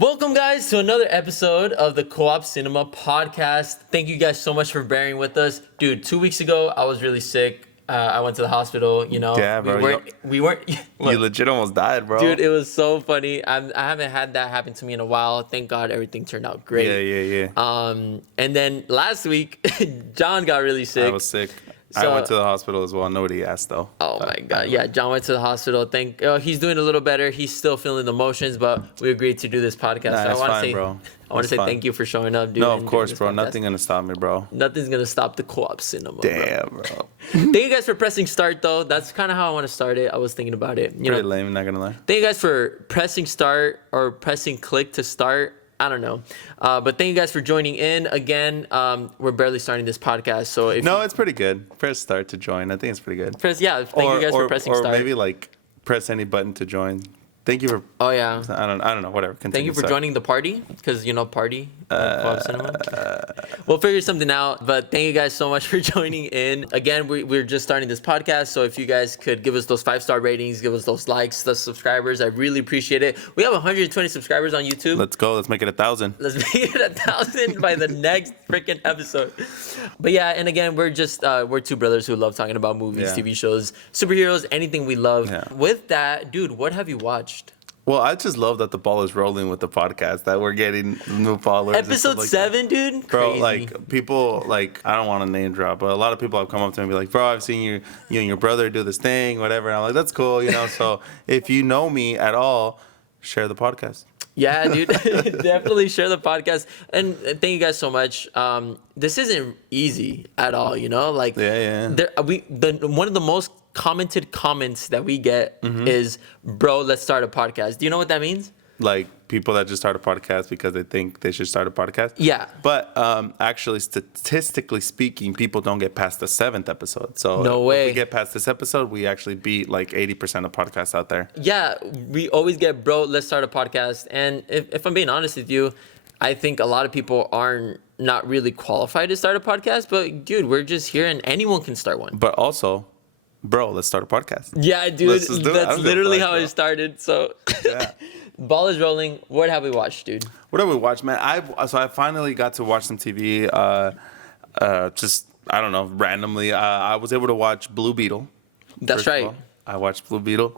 Welcome, guys, to another episode of the Co-op Cinema podcast. Thank you guys so much for bearing with us. Dude, 2 weeks ago, I was really sick. I went to the hospital, Yeah, bro. We weren't. You legit almost died, bro. Dude, it was so funny. I haven't had that happen to me in a while. Thank God everything turned out great. Yeah. And then last week, John got really sick. I was sick. So- I went to the hospital as well. Nobody asked, though. Oh my God! Yeah, John went to the hospital. He's doing a little better. He's still feeling the motions, but we agreed to do this podcast. Nah, So it's I want fine, to say, bro. I want to say fine. thank you for showing up, dude. No, and of course, doing this bro. podcast. Nothing gonna stop me, bro. Nothing's gonna stop the Co-op Cinema. Damn, bro. Thank you guys for pressing start, though. That's kind of how I want to start it. I was thinking about it. Pretty lame, not gonna lie. Thank you guys for pressing start or pressing click to start. I don't know. But thank you guys for joining in. Again, we're barely starting this podcast. So if No, it's pretty good. Press start to join. I think it's pretty good. thank you guys for pressing or start. maybe like press any button to join. Thank you for. Oh, yeah. I don't know. Whatever. Continue, Thank you for sorry. joining the party, because party Co-op Cinema. We'll figure something out, but thank you guys so much for joining in. Again, we're just starting this podcast, so if you guys could give us those 5-star ratings, give us those likes, the subscribers, I really appreciate it. We have 120 subscribers on YouTube. Let's go. Let's make it 1,000. Let's make it 1,000 by the next freaking episode. But yeah, and again, we're two brothers who love talking about movies, Yeah. TV shows, superheroes, anything we love. Yeah. With that, dude, what have you watched? Well, I just love that the ball is rolling with the podcast. That we're getting new followers. and stuff Episode like that. 7, dude? Bro, Crazy. like people, like I don't want to name drop, but a lot of people have come up to me and be like, "Bro, I've seen you and your brother do this thing, whatever." And I'm like, "That's cool, So if you know me at all, share the podcast." Yeah, dude, definitely share the podcast, and thank you guys so much. This isn't easy at all, Like, Yeah. one of the most commented comments that we get is, "Bro, let's start a podcast." Do you know what that means? Like people that just start a podcast because they think they should start a podcast. Yeah. But actually, statistically speaking, people don't get past the 7th episode. So No way. if we get past this episode, we actually beat like 80% of podcasts out there. Yeah, we always get, "Bro, let's start a podcast," and if I'm being honest with you, I think a lot of people aren't not really qualified to start a podcast. But dude, we're just here, and anyone can start one. But also, bro, let's start a podcast. Yeah, dude, Let's just do it. I that's don't give a literally fuck, how bro. it started. So, Yeah. ball is rolling. What have we watched, dude? What have we watched, man? I finally got to watch some TV. Just I don't know, randomly. I was able to watch Blue Beetle. That's First of right. all, I watched Blue Beetle.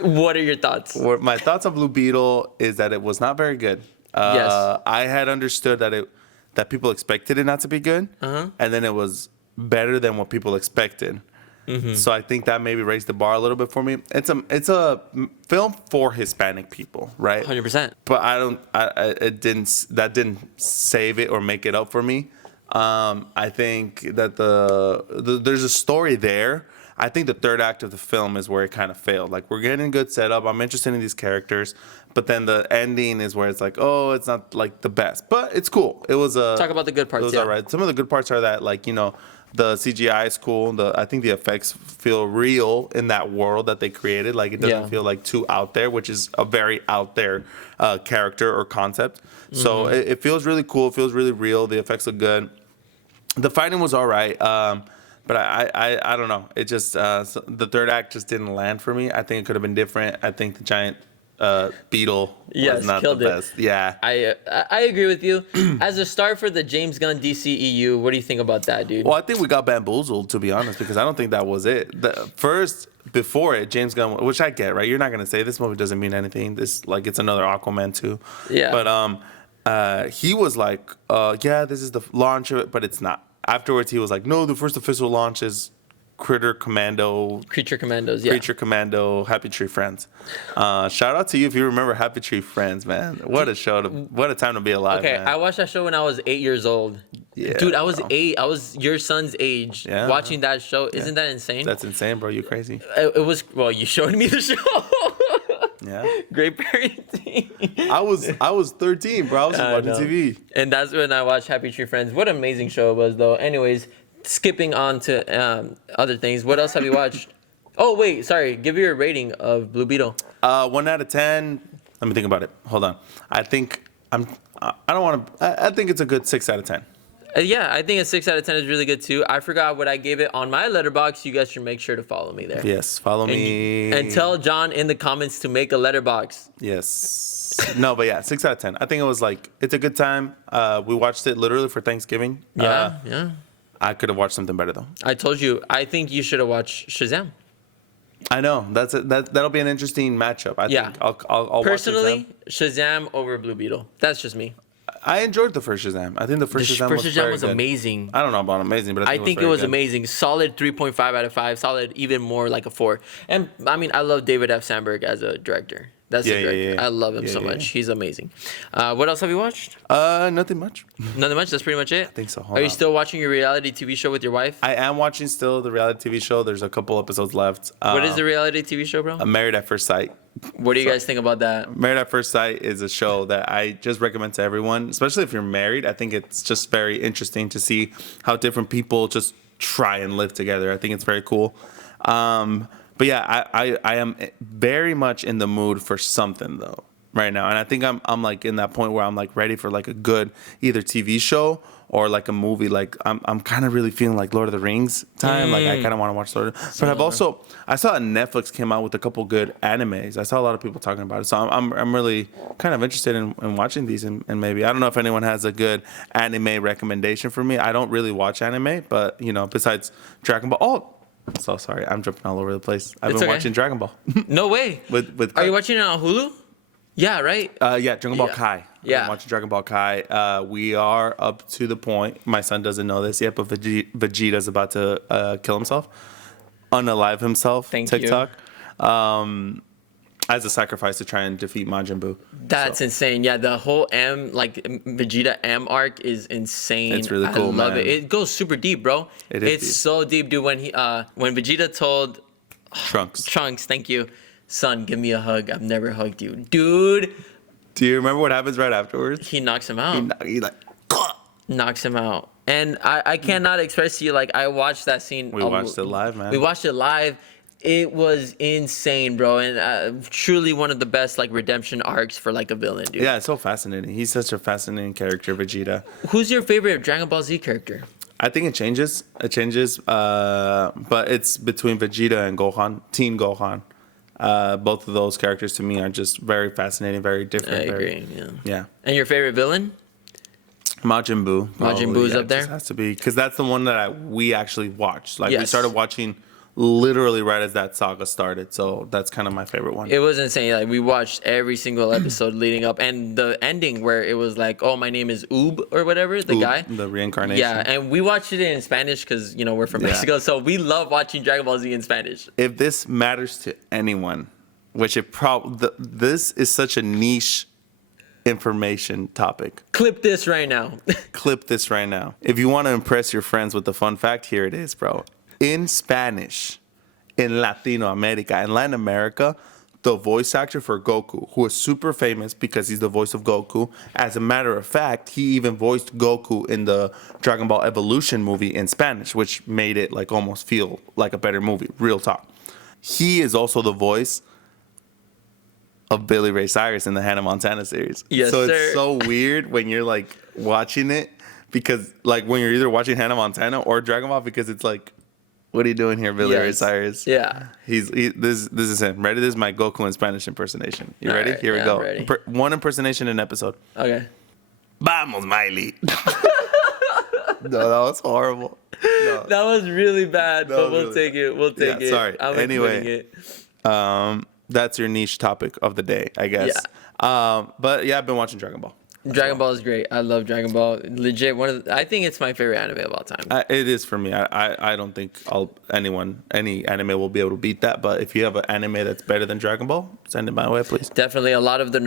What are your thoughts? My thoughts on Blue Beetle is that it was not very good. Yes. I had understood that people expected it not to be good, and then it was better than what people expected. So I think that maybe raised the bar a little bit for me. It's a film for Hispanic people, right? 100%. But that didn't save it or make it up for me. I think that there's a story there. I think the third act of the film is where it kind of failed. Like, we're getting good setup. I'm interested in these characters, but then the ending is where it's like, oh, it's not like the best, but it's cool. It was Talk about the good parts. It was Yeah. alright. Some of the good parts are that, like, the CGI is cool. I think the effects feel real in that world that they created. Like, it doesn't Yeah. feel like too out there, which is a very out there character or concept. So it feels really cool. It feels really real. The effects look good. The fighting was all right. But I don't know. It just the third act just didn't land for me. I think it could have been different. I think the giant beetle Yes, was not killed the it. best. Yeah. I agree with you. As a star for the James Gunn DCEU, what do you think about that, dude? Well, I think we got bamboozled, to be honest, because I don't think that was it. Before it, James Gunn, which I get, right? You're not gonna say this movie doesn't mean anything. It's another Aquaman 2. Yeah. But he was like, yeah, this is the launch of it, but it's not. Afterwards, he was like, no, the first official launch is Creature Commandos, yeah. Creature Commando, Happy Tree Friends. Shout out to you if you remember Happy Tree Friends, man. What a show! What a time to be alive, Okay, man. I watched that show when I was 8 years old. Yeah, Dude, I was bro. 8. I was your son's age watching that show. Isn't that insane? That's insane, bro. You crazy? It was, well, you showed me the show. Yeah. Great parenting. I was 13, bro. I was I watching know. TV. And that's when I watched Happy Tree Friends. What an amazing show it was, though. Anyways, skipping on to other things. What else have you watched? Oh, wait, sorry. Give your rating of Blue Beetle. 1 out of 10. Let me think about it. Hold on. I think I don't want to. I think it's a good 6 out of 10. Yeah, I think a 6 out of 10 is really good too. I forgot what I gave it on my letterbox. You guys should make sure to follow me there. Yes, follow me. And tell John in the comments to make a letterbox. Yes. No, but yeah, 6 out of 10. I think it was like, it's a good time. We watched it literally for Thanksgiving. Yeah. I could have watched something better though. I told you, I think you should have watched Shazam. I know that'll be an interesting matchup. I think I'll personally watch Shazam. Shazam over Blue Beetle. That's just me. I enjoyed the first Shazam. I think the first Shazam was very good. Amazing. I don't know about amazing, but I think it was good. amazing. Solid 3.5 out of 5. Solid, even more like a 4. And I mean, I love David F. Sandberg as a director. That's the director. Yeah. I love him so much. He's amazing. What else have you watched? Nothing much. Nothing much. That's pretty much it. I think so. Are you still watching your reality TV show with your wife? I am watching still the reality TV show. There's a couple episodes left. What is the reality TV show, bro? Married at First Sight. What do you guys think about that? Married at First Sight is a show that I just recommend to everyone, especially if you're married. I think it's just very interesting to see how different people just try and live together. I think it's very cool. But yeah, I am very much in the mood for something though right now, and I think I'm like in that point where I'm like ready for like a good either TV show or like a movie. Like I'm kind of really feeling like Lord of the Rings time. Like I kind of want to watch Lord. But I saw Netflix came out with a couple good animes. I saw a lot of people talking about it, so I'm really kind of interested in watching these and maybe I don't know if anyone has a good anime recommendation for me. I don't really watch anime, but you know besides Dragon Ball. Oh. So sorry, I'm jumping all over the place. I've been watching Dragon Ball. No way. with Are you watching it on Hulu? Yeah, right. Yeah, Dragon Ball Kai. Yeah, I'm watching Dragon Ball Kai. We are up to the point. My son doesn't know this yet, but Vegeta's about to kill himself, unalive himself. Thank TikTok. As a sacrifice to try and defeat Majin Buu. That's insane. Yeah, the whole Vegeta M arc is insane. It's really cool, I love man. it. It goes super deep, bro. It's deep. so deep, dude. When Vegeta told Trunks, thank you, son, give me a hug. I've never hugged you, dude. Do you remember what happens right afterwards? He knocks him out. He like knocks him out. And I cannot express to you, like, I watched that scene. We watched it live, man. We watched it live. It was insane, bro, and truly one of the best like redemption arcs for like a villain, dude. Yeah, it's so fascinating. He's such a fascinating character, Vegeta. Who's your favorite Dragon Ball Z character? I think it changes. But it's between Vegeta and Gohan, Teen Gohan. Both of those characters to me are just very fascinating, very different. I agree. Yeah. And your favorite villain? Majin Buu. Majin Buu's up there. It has to be because that's the one that we actually watched. Like we Yes. started watching literally right as that saga started. So that's kind of my favorite one. It was insane. Like we watched every single episode leading up, and the ending where it was like, "Oh, my name is Oob" or whatever, the guy. The reincarnation. Yeah, and we watched it in Spanish because we're from Mexico, so we love watching Dragon Ball Z in Spanish. If this matters to anyone, which it this is such a niche information topic. Clip this right now. Clip this right now. If you want to impress your friends with the fun fact, here it is, bro. In Spanish, in Latino America, in Latin America, the voice actor for Goku, who is super famous because he's the voice of Goku. As a matter of fact, he even voiced Goku in the Dragon Ball Evolution movie in Spanish, which made it like almost feel like a better movie. Real talk. He is also the voice of Billy Ray Cyrus in the Hannah Montana series. Yes, so sir. It's so weird when you're like watching it because like when you're either watching Hannah Montana or Dragon Ball because it's like, what are you doing here, Billy Ray Cyrus? Yeah. This is him. Ready? This is my Goku in Spanish impersonation. You ready? Right, Here we yeah, go. I'm ready. One impersonation in episode. Okay. Vamos, Miley. No, that was horrible. No. That was really bad, but we'll take it. We'll take it. Sorry. I'm Anyway, it. That's your niche topic of the day, I guess. But yeah, I've been watching Dragon Ball. Dragon Ball is great. I love Dragon Ball. Legit, I think it's my favorite anime of all time. It is for me. I don't think any anime will be able to beat that. But if you have an anime that's better than Dragon Ball, send it my way, please. Definitely, a lot of the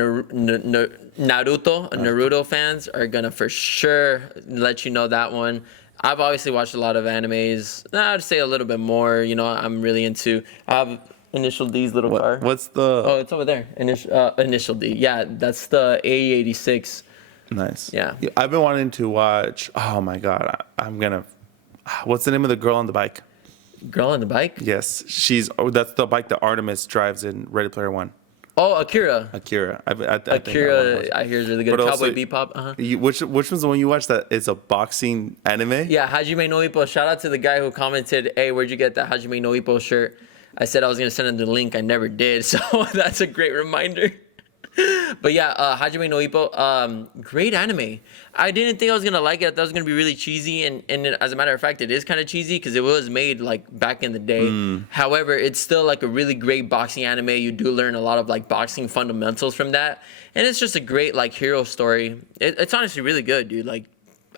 Naruto fans are gonna for sure let you know that one. I've obviously watched a lot of animes. I'd say a little bit more. I'm really into. I have Initial D's little car. What's the? Oh, it's over there. Initial D. Yeah, that's the AE86. Nice. Yeah. I've been wanting to watch. Oh my god, I'm gonna. What's the name of the girl on the bike? Girl on the bike? Yes, that's the bike that Artemis drives in Ready Player One. Oh, Akira. Akira. I think I wanna Akira, watch it. I hear is really good. But Cowboy also, Bebop. Uh-huh. Which one's the one you watched that is a boxing anime? Yeah, Hajime no Ippo. Shout out to the guy who commented, "Hey, where'd you get that Hajime no Ippo shirt?" I said I was gonna send him the link. I never did, so that's a great reminder. But yeah, Hajime no Ippo, great anime. I didn't think I was gonna like it. I thought it was gonna be really cheesy, and as a matter of fact, it is kind of cheesy because it was made like back in the day. However, it's still like a really great boxing anime. You do learn a lot of like boxing fundamentals from that, and it's just a great like hero story. It's honestly really good, dude. Like,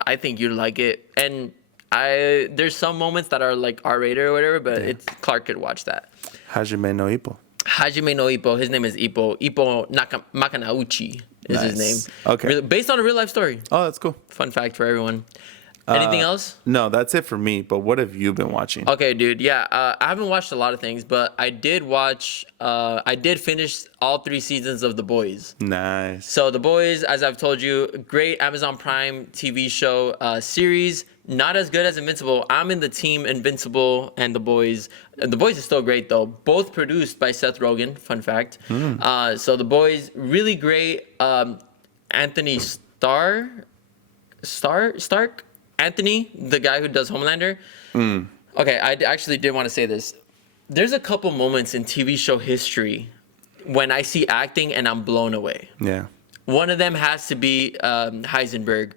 I think you'd like it, and there's some moments that are like R-rated or whatever, but it's Clark could watch that. Hajime no Ippo. Hajime no Ippo. His name is Ippo. Ippo Makanauchi is his name. Okay. Based on a real life story. Oh, that's cool. Fun fact for everyone. Anything else? No, that's it for me. But what have you been watching? Okay, dude. Yeah, I haven't watched a lot of things, but I did watch. I did finish all 3 seasons of The Boys. Nice. So The Boys, as I've told you, great Amazon Prime TV show series. Not as good as Invincible. I'm in the team Invincible and The Boys. The Boys is still great though. Both produced by Seth Rogen. Fun fact. So The Boys, really great. Anthony Stark. Anthony, the guy who does Homelander. Okay, I actually did want to say this. There's a couple moments in TV show history when I see acting and I'm blown away. Yeah. One of them has to be Heisenberg.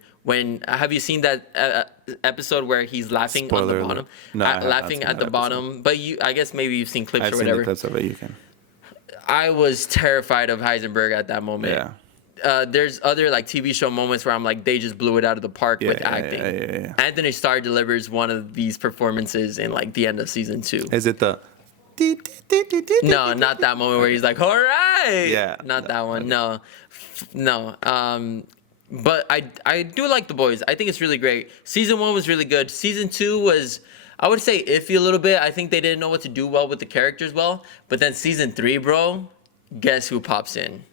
Have you seen that episode where he's laughing on Spoiler the alert. bottom? No, I have not laughing seen at that the bottom. But I guess maybe you've seen clips I've or seen whatever. the clips of it. You can. I was terrified of Heisenberg at that moment. Yeah. There's other like TV show moments where I'm like, they just blew it out of the park with acting. Yeah. Anthony Starr delivers one of these performances in like the end of season 2. Is it the? No, not that moment where he's like, "All right." Yeah. Not that one. No. But I do like The Boys. I think it's really great. Season 1 was really good. Season 2 was, I would say, iffy a little bit. I think they didn't know what to do well with the characters well. But then season 3, bro, guess who pops in?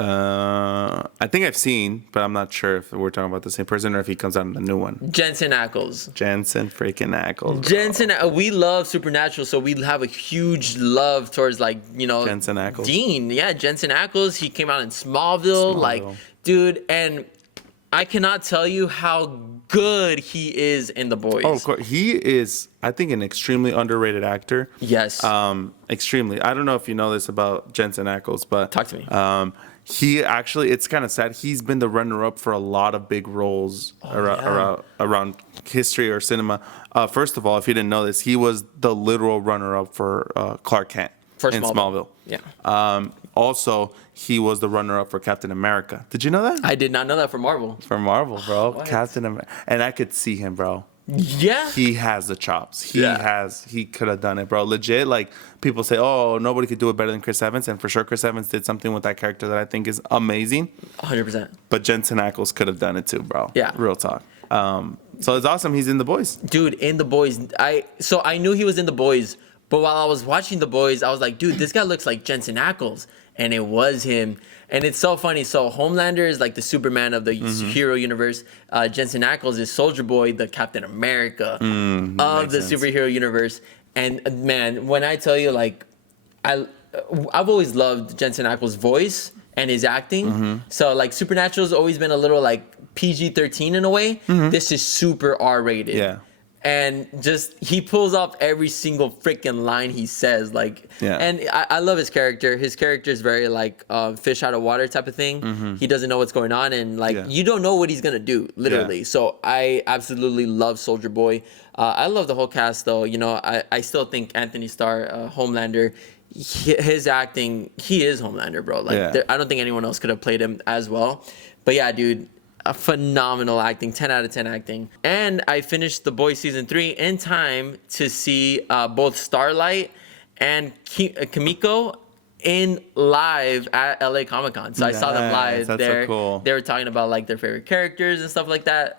I think I've seen, but I'm not sure if we're talking about the same person or if he comes out in the new one. Jensen Ackles. Jensen freaking Ackles. Jensen, we love Supernatural, so we have a huge love towards like, Jensen Ackles. Dean. Yeah, Jensen Ackles. He came out in Smallville. Like, dude, and I cannot tell you how good he is in The Boys. Oh, of course. He is, I think, an extremely underrated actor. Yes. Extremely. I don't know if you know this about Jensen Ackles, but Talk to me. He actually, it's kind of sad. He's been the runner-up for a lot of big roles around history or cinema. First of all, if you didn't know this, he was the literal runner-up for Clark Kent in Smallville. Yeah. Also, he was the runner-up for Captain America. Did you know that? I did not know that for Marvel. For Marvel, bro. Captain America. And I could see him, bro. Yeah. He has the chops. He could have done it, bro. Legit, like, people say, oh, nobody could do it better than Chris Evans. And for sure, Chris Evans did something with that character that I think is amazing. 100%. But Jensen Ackles could have done it too, bro. Yeah. Real talk. So it's awesome he's in The Boys. Dude, in The Boys. So I knew he was in The Boys, but while I was watching The Boys, I was like, dude, this guy looks like Jensen Ackles. And it was him. And it's so funny. So Homelander is like the Superman of the hero universe. Jensen Ackles is Soldier Boy, the Captain America of the superhero universe. And man, when I tell you, like, I've always loved Jensen Ackles' voice and his acting. So like Supernatural's always been a little like PG-13 in a way. This is super R-rated. Yeah. And just he pulls off every single freaking line he says, like, and I love his character. His character is very like fish out of water type of thing. He doesn't know what's going on, and like you don't know what he's gonna do, literally. So I absolutely love Soldier Boy. I love the whole cast, though. I still think Anthony Starr, Homelander, his acting, he is Homelander, bro. Like I don't think anyone else could have played him as well. But yeah, dude. A phenomenal acting, 10 out of 10 acting. And I finished The Boys season 3 in time to see both Starlight and Kimiko in live at LA Comic Con. So I saw them live there. So cool. They were talking about like their favorite characters and stuff like that.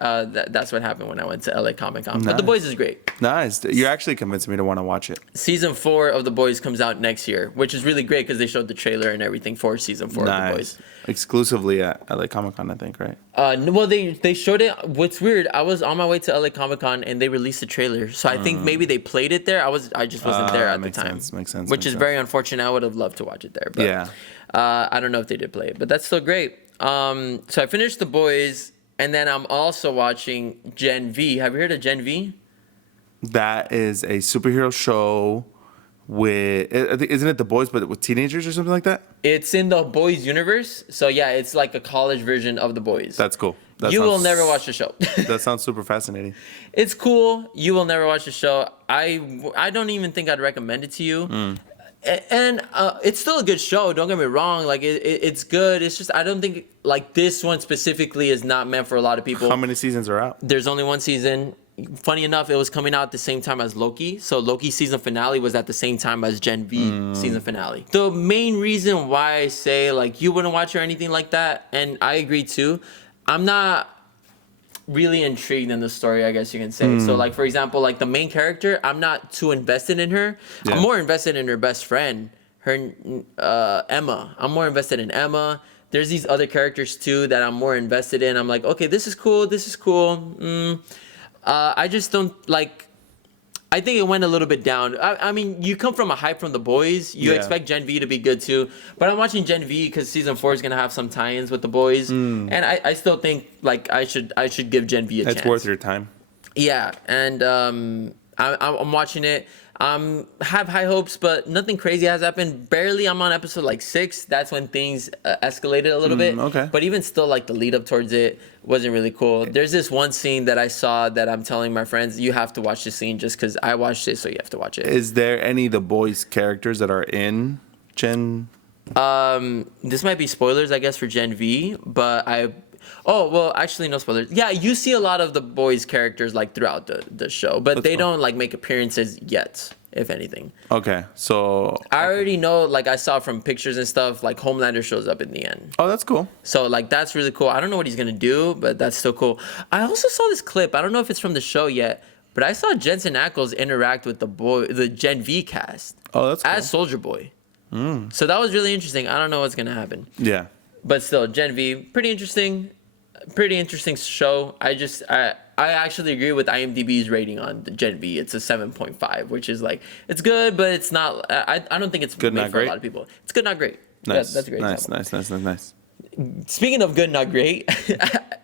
That's what happened when I went to LA Comic Con. But The Boys is great. Nice. You're actually convincing me to want to watch it. Season 4 of The Boys comes out next year, which is really great because they showed the trailer and everything for season 4 of The Boys. Exclusively at LA Comic Con, I think, right? Well, they showed it. What's weird, I was on my way to LA Comic Con and they released the trailer. So I think maybe they played it there. I just wasn't there at the time. Makes sense. Which is very unfortunate. I would have loved to watch it there. But, yeah. I don't know if they did play it, but that's still great. So I finished The Boys, and then I'm also watching Gen V. Have you heard of Gen V? That is a superhero show with, isn't it The Boys, but with teenagers or something like that? It's in the Boys universe. So yeah, it's like a college version of The Boys. That's cool. You will never watch the show. That sounds super fascinating. It's cool. You will never watch the show. I don't even think I'd recommend it to you. And it's still a good show. Don't get me wrong. Like it's good. It's just I don't think like this one specifically is not meant for a lot of people. How many seasons are out? There's only one season. Funny enough, it was coming out at the same time as Loki. So Loki season finale was at the same time as Gen V season finale. The main reason why I say like you wouldn't watch or anything like that, and I agree too, I'm not really intrigued in the story, I guess you can say. So like for example, like the main character, I'm not too invested in her. Yeah. I'm more invested in her best friend, her Emma. I'm more invested in Emma. There's these other characters too that I'm more invested in. I'm like, okay, this is cool. This is cool. I just don't like. I think it went a little bit down. I mean, you come from a hype from The Boys. You Yeah. expect Gen V to be good too. But I'm watching Gen V because season 4 is gonna have some tie-ins with The Boys, and I still think like I should give Gen V a chance. It's worth your time. Yeah, and I'm watching it. Have high hopes, but nothing crazy has happened. Barely. I'm on episode like 6. That's when things escalated a little bit. Okay. But even still, like the lead up towards it wasn't really cool. There's this one scene that I saw that I'm telling my friends, you have to watch this scene just because I watched it, so you have to watch it. Is there any of The Boys characters that are in Gen? This might be spoilers, I guess, for Gen V, but Oh, well, actually, no spoilers. Yeah, you see a lot of The Boys characters like throughout the show, but they don't like make appearances yet, if anything. Okay, so I already know, like I saw from pictures and stuff, like Homelander shows up in the end. oh, that's cool. So like that's really cool. I don't know what he's gonna do, but that's still cool. I also saw this clip. I don't know if it's from the show yet, but I saw Jensen Ackles interact with the Gen V cast Oh, that's cool. as Soldier Boy. So that was really interesting. I don't know what's gonna happen, Yeah. but still, Gen V, pretty interesting show. I actually agree with IMDb's rating on the Gen V. It's a 7.5, which is like it's good, but it's not. I don't think it's Good, made not for great? a lot of people. It's good, not great. Nice. That's a great Nice, example. nice. Speaking of good, not great,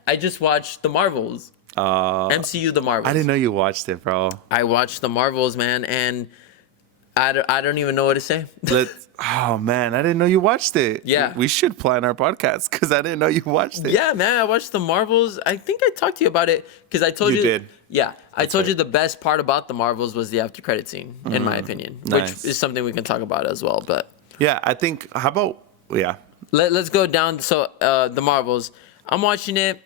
I just watched The Marvels. MCU The Marvels. I didn't know you watched it, bro. I watched The Marvels, man, and I don't even know what to say. Oh man, I didn't know you watched it. Yeah. We should plan our podcast because I didn't know you watched it. Yeah, man, I watched The Marvels. I think I talked to you about it because I told you. You did. Yeah, I told right. you the best part about The Marvels was the after credit scene, in my opinion, Nice. which is something we can talk about as well. But Yeah, I think. How about? Yeah. let's go down. So The Marvels, I'm watching it.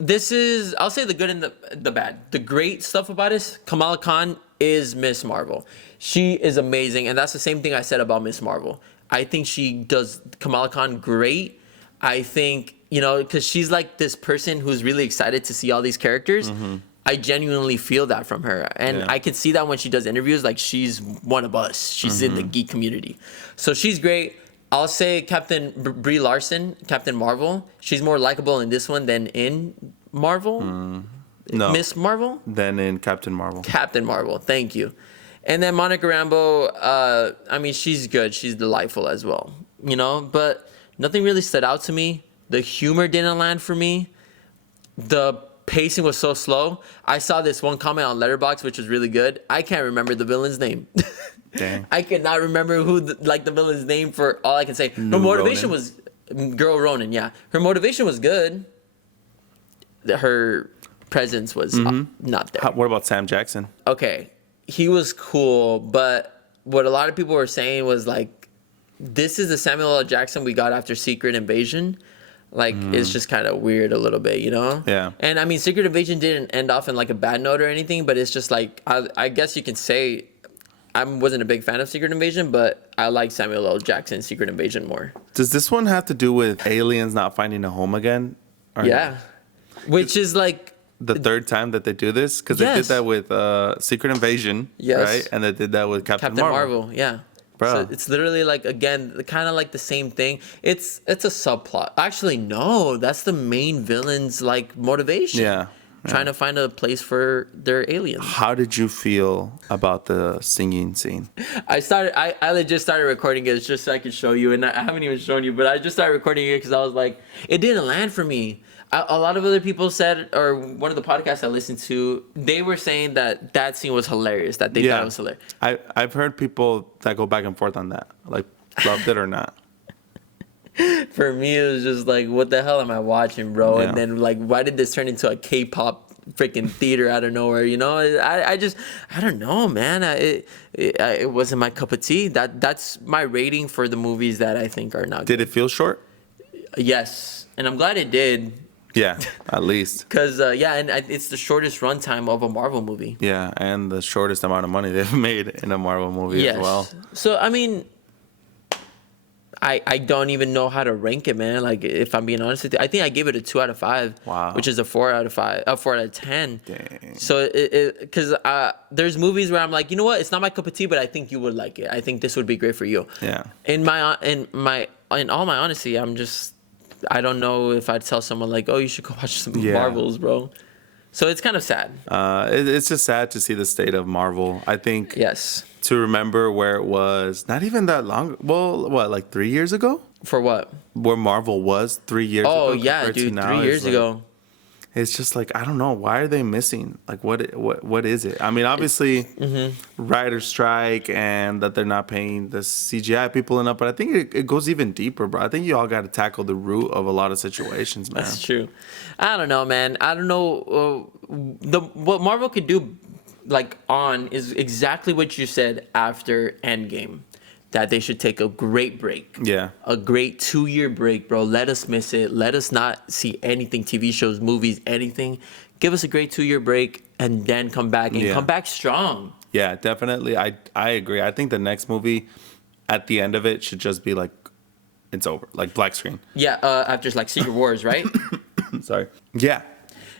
I'll say the good and the bad. The great stuff about it, Kamala Khan is Miss Marvel. She is amazing, and that's the same thing I said about Miss Marvel. I think she does Kamala Khan great. I think, because she's like this person who's really excited to see all these characters. I genuinely feel that from her. And Yeah. I can see that when she does interviews, like she's one of us. She's in the geek community. So she's great. I'll say Captain Brie Larson, Captain Marvel. She's more likable in this one than in Marvel. No. Miss Marvel? Then in Captain Marvel. Captain Marvel. Thank you. And then Monica Rambeau, I mean, she's good. She's delightful as well, but nothing really stood out to me. The humor didn't land for me. The pacing was so slow. I saw this one comment on Letterboxd, which was really good. I can't remember the villain's name. Dang. I could not remember who the villain's name for all I can say. Her New motivation Ronan. was Girl Ronan, yeah. Her motivation was good. Her presence was not there. What about Sam Jackson? Okay, he was cool, but what a lot of people were saying was like, this is the Samuel L. Jackson we got after Secret Invasion. Like, it's just kind of weird a little bit, Yeah. And I mean, Secret Invasion didn't end off in like a bad note or anything, but it's just like, I guess you can say I wasn't a big fan of Secret Invasion, but I like Samuel L. Jackson's Secret Invasion more. Does this one have to do with aliens not finding a home again? Or Yeah. Which is like, the third time that they do this? Because they did Yes. that with Secret Invasion, Yes. right? And they did that with Captain Marvel. Yeah. Bro. So it's literally like, again, kind of like the same thing. It's a subplot. Actually, no, that's the main villain's like motivation. Yeah. trying to find a place for their aliens. How did you feel about the singing scene? I legit started recording it just so I could show you, and I haven't even shown you, but I just started recording it because I was like, it didn't land for me. A lot of other people said, or one of the podcasts I listened to, they were saying that scene was hilarious, that they thought it was hilarious. I've heard people that go back and forth on that, like loved it or not. For me, it was just like, what the hell am I watching, bro? Yeah. And then, like, why did this turn into a K-pop freaking theater out of nowhere? You know, I don't know, man. It wasn't my cup of tea. That's my rating for the movies that I think are not good. Did it feel short? Yes, and I'm glad it did. Yeah, at least. Because, it's the shortest runtime of a Marvel movie. Yeah, and the shortest amount of money they've made in a Marvel movie as well. So, I mean, I don't even know how to rank it, man. Like, if I'm being honest with you, I think I gave it a 2 out of 5. Wow. Which is a 4 out of 10. Dang. So, because there's movies where I'm like, you know what? It's not my cup of tea, but I think you would like it. I think this would be great for you. Yeah. In all my honesty, I don't know if I'd tell someone like, oh, you should go watch some Marvels, bro. So it's kind of sad. It's just sad to see the state of Marvel. I think Yes. to remember where it was, not even that long. Well, what, like 3 years ago? For what? Where Marvel was 3 years ago. Oh, yeah, compared to dude. now, 3 years it's like- ago. It's just like, I don't know. Why are they missing? Like, what is it? I mean, obviously, writer strike and that they're not paying the CGI people enough, but I think it goes even deeper, bro. I think you all got to tackle the root of a lot of situations, man. That's true. I don't know, man. I don't know. What Marvel could do, like, is exactly what you said after Endgame. That they should take a great break. Yeah. A great 2-year break, bro. Let us miss it. Let us not see anything, TV shows, movies, anything. Give us a great 2-year break and then come back and come back strong. Yeah, definitely. I agree. I think the next movie, at the end of it, should just be like, it's over. Like black screen. Yeah, after like Secret Wars, right? Sorry. Yeah.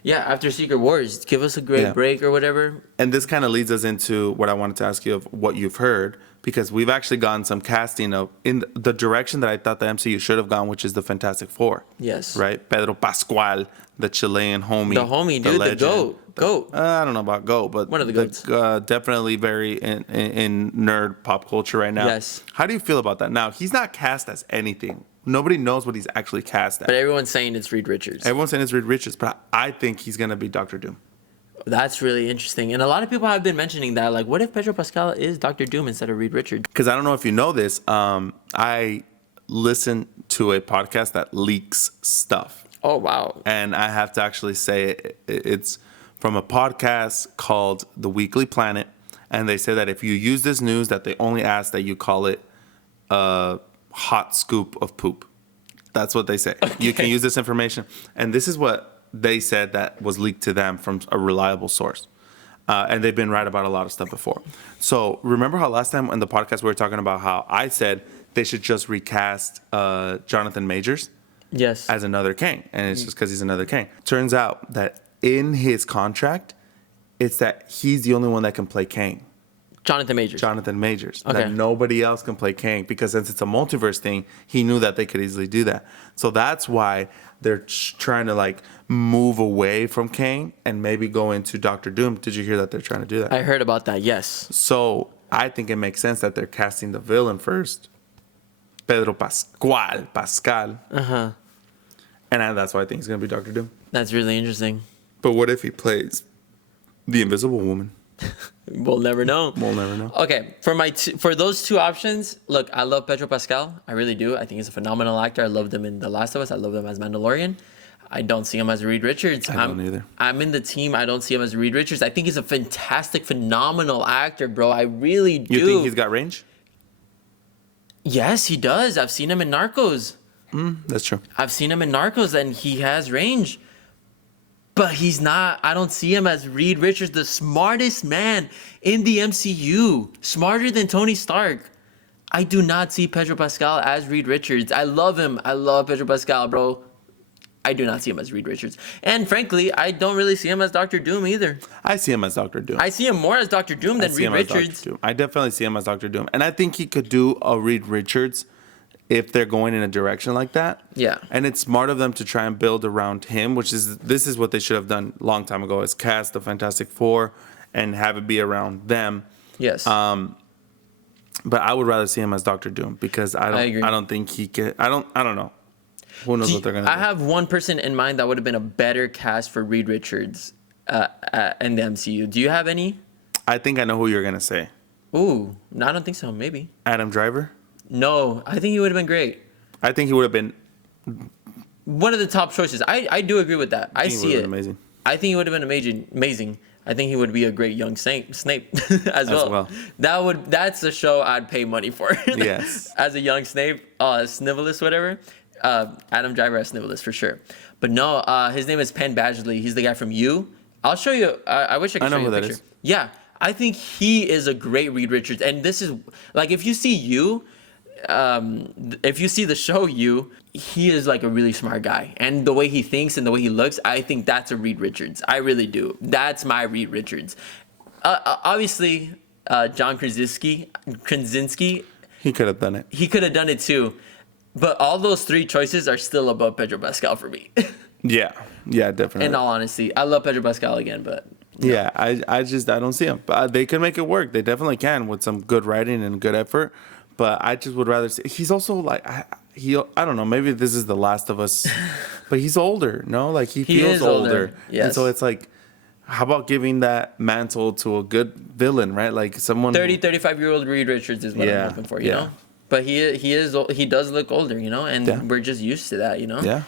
Yeah, after Secret Wars, give us a great break or whatever. And this kind of leads us into what I wanted to ask you of what you've heard, because we've actually gotten some casting of in the direction that I thought the MCU should have gone, which is the Fantastic Four. Yes. Right? Pedro Pascual, the Chilean homie. The homie, dude, the GOAT. I don't know about GOAT, but one of the GOATs. Definitely very in nerd pop culture right now. Yes. How do you feel about that? Now, he's not cast as anything. Nobody knows what he's actually cast as. But everyone's saying it's Reed Richards. Everyone's saying it's Reed Richards, but I think he's going to be Doctor Doom. That's really interesting. And a lot of people have been mentioning that. Like, what if Pedro Pascal is Dr. Doom instead of Reed Richards? Because I don't know if you know this, I listen to a podcast that leaks stuff. Oh, wow. And I have to actually say it's from a podcast called The Weekly Planet. And they say that if you use this news, that they only ask that you call it a hot scoop of poop. That's what they say. Okay. You can use this information. And this is what they said that was leaked to them from a reliable source. And they've been right about a lot of stuff before. So remember how last time in the podcast we were talking about how I said they should just recast Jonathan Majors Yes. as another Kang. And it's just because he's another Kang. Turns out that in his contract, it's that he's the only one that can play Kang. Jonathan Majors. Okay. That nobody else can play Kang, because since it's a multiverse thing, he knew that they could easily do that. So that's why they're trying to like move away from Kang and maybe go into Doctor Doom. Did you hear that they're trying to do that? I heard about that, yes. So I think it makes sense that they're casting the villain first, Pedro Pascal. Uh-huh. And that's why I think he's going to be Doctor Doom. That's really interesting. But what if he plays the Invisible Woman? We'll never know. We'll never know. Okay, for those two options, look, I love Pedro Pascal. I really do. I think he's a phenomenal actor. I loved him in The Last of Us. I love him as Mandalorian. I don't see him as Reed Richards. I don't either. I'm in the team. I don't see him as Reed Richards. I think he's a fantastic, phenomenal actor, bro. I really do. You think he's got range? Yes, he does. I've seen him in Narcos. That's true. I've seen him in Narcos, and he has range. But he's not, I don't see him as Reed Richards, the smartest man in the MCU. Smarter than Tony Stark. I do not see Pedro Pascal as Reed Richards. I love him. I love Pedro Pascal, bro. I do not see him as Reed Richards. And frankly, I don't really see him as Dr. Doom either. I see him as Doctor Doom. I see him more as Dr. Doom than Reed Richards. I definitely see him as Doctor Doom. And I think he could do a Reed Richards if they're going in a direction like that. Yeah. And it's smart of them to try and build around him, this is what they should have done a long time ago, is cast the Fantastic Four and have it be around them. Yes. But I would rather see him as Doctor Doom because I agree. don't think he can. I don't know. Who knows what they're gonna do? I have one person in mind that would have been a better cast for Reed Richards in the MCU. Do you have any? I think I know who you're gonna say. Ooh, no, I don't think so. Maybe. Adam Driver. No, I think he would have been great. I think he would have been. One of the top choices. I do agree with that. I see it. Amazing. I think he would have been amazing. I think he would be a great young Snape as well. That's a show I'd pay money for. Yes. As a young Snape, Snivellus, whatever. Adam Driver as Snivellus for sure. But no, his name is Penn Badgley. He's the guy from You. I'll show you. I wish I could show you a picture. Is. Yeah, I think he is a great Reed Richards. And this is like if you see You. If you see the show You, he is like a really smart guy, and the way he thinks and the way he looks, I think that's a Reed Richards. I really do. That's my Reed Richards. Obviously, John Krasinski, he could have done it. he could have done it too, but all those three choices are still above Pedro Pascal for me. Yeah, definitely. In all honesty, I love Pedro Pascal again, but yeah, I don't see him. But they can make it work. They definitely can with some good writing and good effort. But I just would rather see. He's also like I don't know. Maybe this is The Last of Us, but he's older. No, like he feels older. Yes. And so it's like, how about giving that mantle to a good villain, right? Like someone 35-year-old Reed Richards is what I'm hoping for. You know, but he does look older. You know, and we're just used to that. You know. Yeah.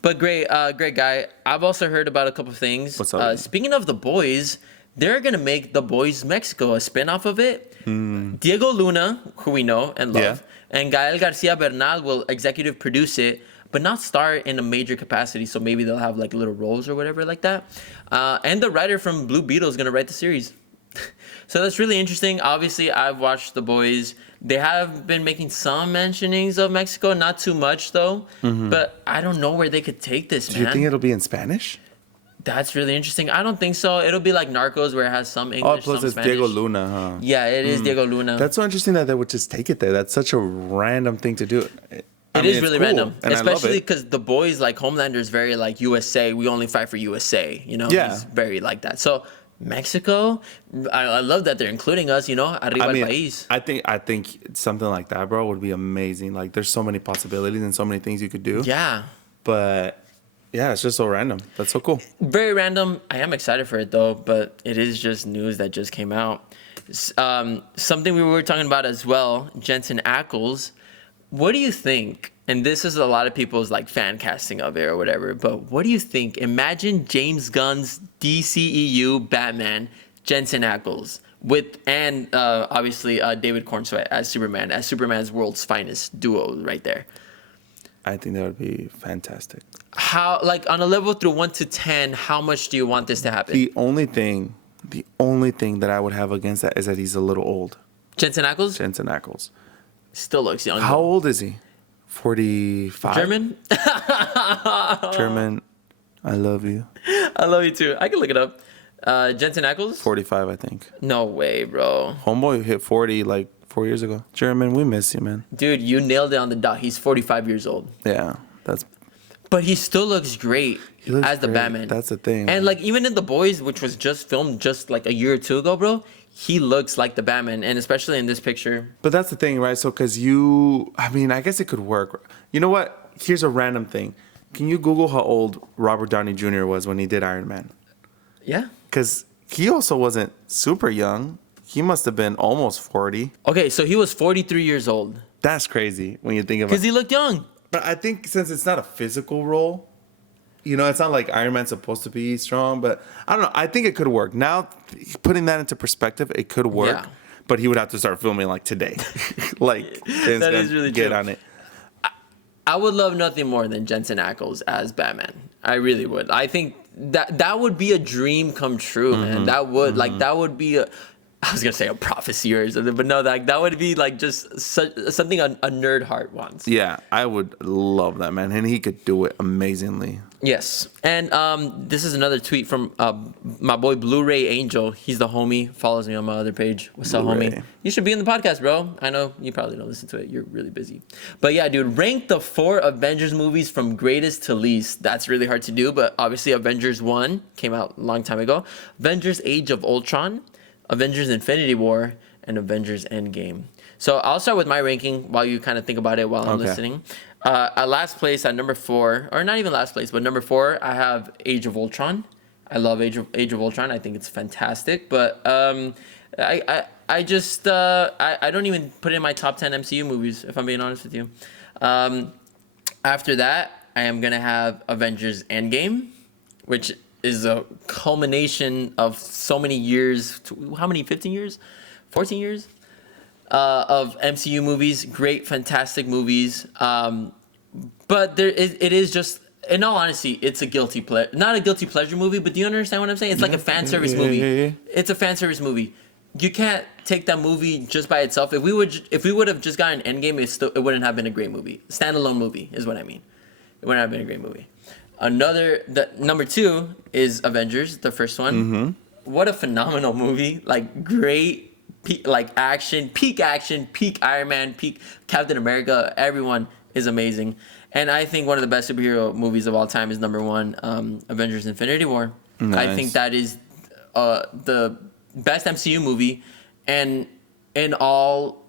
But great guy. I've also heard about a couple of things. What's up? Speaking of The Boys, they're gonna make The Boys Mexico a spin-off of it. Diego Luna, who we know and love, and Gael Garcia Bernal will executive produce it, but not star in a major capacity. So maybe they'll have like little roles or whatever like that. And the writer from Blue Beetle is gonna write the series. So that's really interesting. Obviously, I've watched The Boys. They have been making some mentionings of Mexico, not too much though. But I don't know where they could take this, man. Do you think it'll be in Spanish? That's really interesting. I don't think so. It'll be like Narcos, where it has some English, plus some it's Spanish. Diego Luna, huh? Yeah, it is Diego Luna. That's so interesting that they would just take it there. That's such a random thing to do. It is really random, and especially because The Boys, like Homelander, is very like USA. We only fight for USA. You know, Yeah. He's very like that. So Mexico, I love that they're including us. You know, arriba el país. I think something like that, bro, would be amazing. Like, there's so many possibilities and so many things you could do. Yeah. But yeah, it's just so random. That's so cool. Very random. I am excited for it though, but it is just news that just came out. Something we were talking about as well, Jensen Ackles. What do you think? And this is a lot of people's like fan casting of it or whatever, but what do you think? Imagine James Gunn's DCEU Batman, Jensen Ackles, and obviously David Cornsweet as Superman, as Superman's world's finest duo right there. I think that would be fantastic. How, like on a level through 1 to 10, how much do you want this to happen? The only thing that I would have against that is that he's a little old. Jensen Ackles? Jensen Ackles. Still looks young. How old is he? 45? German? German. I love you. I love you too. I can look it up. Jensen Ackles? 45, I think. No way, bro. Homeboy hit 40 like 4 years ago. German, we miss you, man. Dude, you nailed it on the dot. He's 45 years old. Yeah, that's... But he still looks great as the great. Batman. That's the thing. And like even in The Boys, which was just filmed just like a year or two ago, bro, he looks like the Batman, and especially in this picture. But that's the thing, right? So, I guess it could work. You know what? Here's a random thing. Can you Google how old Robert Downey Jr. was when he did Iron Man? Yeah. Because he also wasn't super young. He must have been almost 40. Okay, so he was 43 years old. That's crazy when you think about it. Because he looked young. But I think since it's not a physical role, it's not like Iron Man's supposed to be strong, but I don't know. I think it could work. Now, putting that into perspective, it could work. Yeah. But he would have to start filming like today. That is really get true. on it. I would love nothing more than Jensen Ackles as Batman. I really would. I think that would be a dream come true, man. That would that would be I was gonna say a prophecy or something, but no, that would be like just something a nerd heart wants. Yeah, I would love that, man, and he could do it amazingly. Yes. And this is another tweet from my boy Blu-ray Angel. He's the homie. Follows me on my other page. What's up, Blu-ray. homie? You should be in the podcast, bro. I know you probably don't listen to it. You're really busy. But yeah, dude, rank the 4 Avengers movies from greatest to least. That's really hard to do, but obviously Avengers 1 came out a long time ago. Avengers Age of Ultron, Avengers Infinity War, and Avengers Endgame. So I'll start with my ranking while you kind of think about it while I'm listening. At last place, at number 4, or not even last place, but number 4, I have Age of Ultron. I love Age of Ultron. I think it's fantastic. But I don't even put it in my top 10 MCU movies, if I'm being honest with you. After that, I am going to have Avengers Endgame, which is a culmination of so many years. How many? 15 years? 14 years? Of MCU movies, great, fantastic movies. But it is just, in all honesty, it's a guilty pleasure. Not a guilty pleasure movie, but do you understand what I'm saying? It's like a fan service movie. Yeah. It's a fan service movie. You can't take that movie just by itself. If we would have just gotten Endgame, it wouldn't have been a great movie. Standalone movie is what I mean. It wouldn't have been a great movie. Number 2 is Avengers, the first one. Mm-hmm. What a phenomenal movie! Like great. Peak action, peak Iron Man, peak Captain America. Everyone is amazing, and I think one of the best superhero movies of all time is number 1, Avengers: Infinity War. Nice. I think that is the best MCU movie, and in all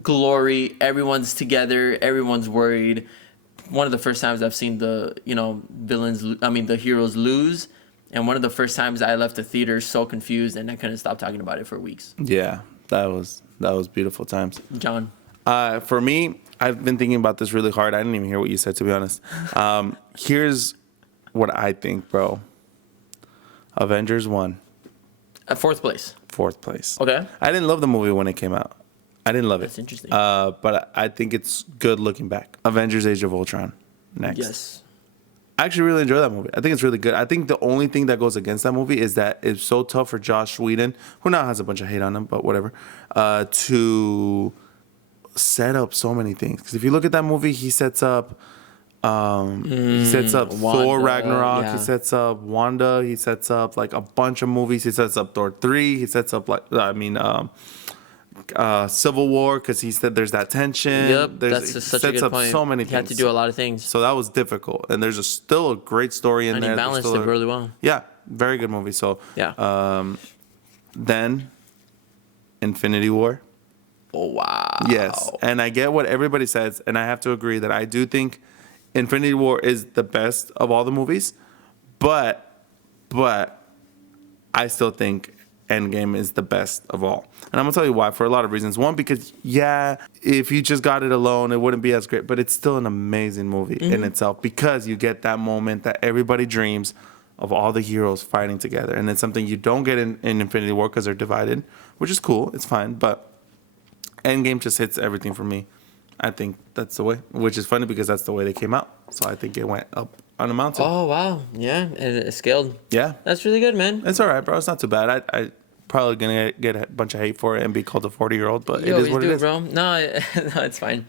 glory, everyone's together, everyone's worried. One of the first times I've seen the heroes lose. And one of the first times I left the theater so confused, and I couldn't stop talking about it for weeks. Yeah, that was beautiful times. John? For me, I've been thinking about this really hard. I didn't even hear what you said, to be honest. Here's what I think, bro. Avengers 1. At 4th place. 4th place. Okay. I didn't love the movie when it came out. I didn't love it. That's interesting. But I think it's good looking back. Avengers Age of Ultron. Next. Yes. I actually really enjoy that movie. I think it's really good. I think the only thing that goes against that movie is that it's so tough for Joss Whedon, who now has a bunch of hate on him, but whatever, to set up so many things. Because if you look at that movie, he sets up Wanda, Thor Ragnarok. Yeah. He sets up Wanda. He sets up like a bunch of movies. He sets up Thor 3. He sets up Civil War, because he said there's that tension. Yep, that's such a good point. So many things. He had to do a lot of things. So that was difficult, and there's still a great story in there. And he balanced it really well. Yeah, very good movie. So yeah. Then Infinity War. Oh wow. Yes, and I get what everybody says, and I have to agree that I do think Infinity War is the best of all the movies, but I still think Endgame is the best of all. And I'm going to tell you why, for a lot of reasons. One, because, if you just got it alone, it wouldn't be as great. But it's still an amazing movie in itself, because you get that moment that everybody dreams of, all the heroes fighting together. And it's something you don't get in Infinity War because they're divided, which is cool. It's fine. But Endgame just hits everything for me. I think that's the way, which is funny because that's the way they came out. So I think it went up on a mountain. Oh, wow. Yeah, it scaled. Yeah. That's really good, man. It's all right, bro. It's not too bad. I probably going to get a bunch of hate for it and be called a 40-year-old, but it is what it is. Bro. No, it's fine.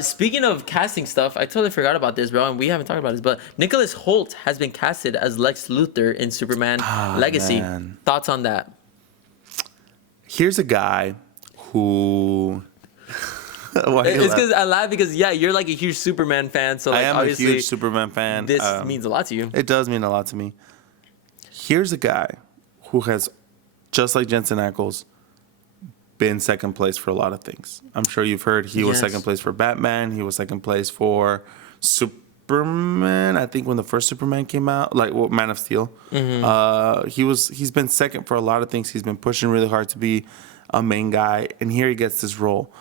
Speaking of casting stuff, I totally forgot about this, bro, and we haven't talked about this, but Nicholas Hoult has been casted as Lex Luthor in Superman Legacy. Man. Thoughts on that? Here's a guy who... It's because I laugh because you're like a huge Superman fan, so like, I am a huge Superman fan. This means a lot to you. It does mean a lot to me. Here's a guy who has, just like Jensen Ackles, been second place for a lot of things. I'm sure you've heard he was second place for Batman. He was second place for Superman. I think when the first Superman came out, Man of Steel. Mm-hmm. He's been second for a lot of things. He's been pushing really hard to be a main guy, and here he gets this role.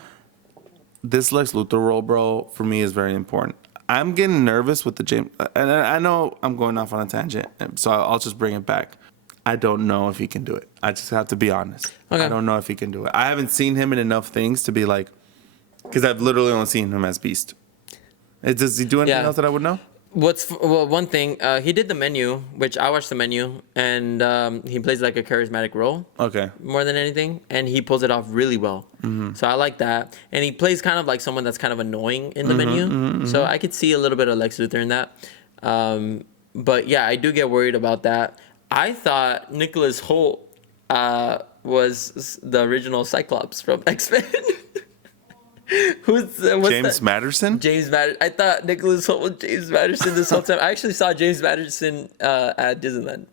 This Lex Luthor role, bro, for me is very important. I'm getting nervous with the James, and I know I'm going off on a tangent, so I'll just bring it back. I don't know if he can do it. I just have to be honest. Okay. I don't know if he can do it. I haven't seen him in enough things to be like, because I've literally only seen him as Beast. Does he do anything else that I would know? One thing, he did The Menu, which I watched The Menu, and he plays like a charismatic role. Okay. More than anything, and he pulls it off really well. Mm-hmm. So I like that, and he plays kind of like someone that's kind of annoying in The Menu. Mm-hmm. So I could see a little bit of Lex Luthor in that. But yeah, I do get worried about that. I thought Nicholas Hoult was the original Cyclops from X-Men. What's James that? Madison? James Madison. I thought Nicholas Hoult was James Madison this whole time. I actually saw James Madison at Disneyland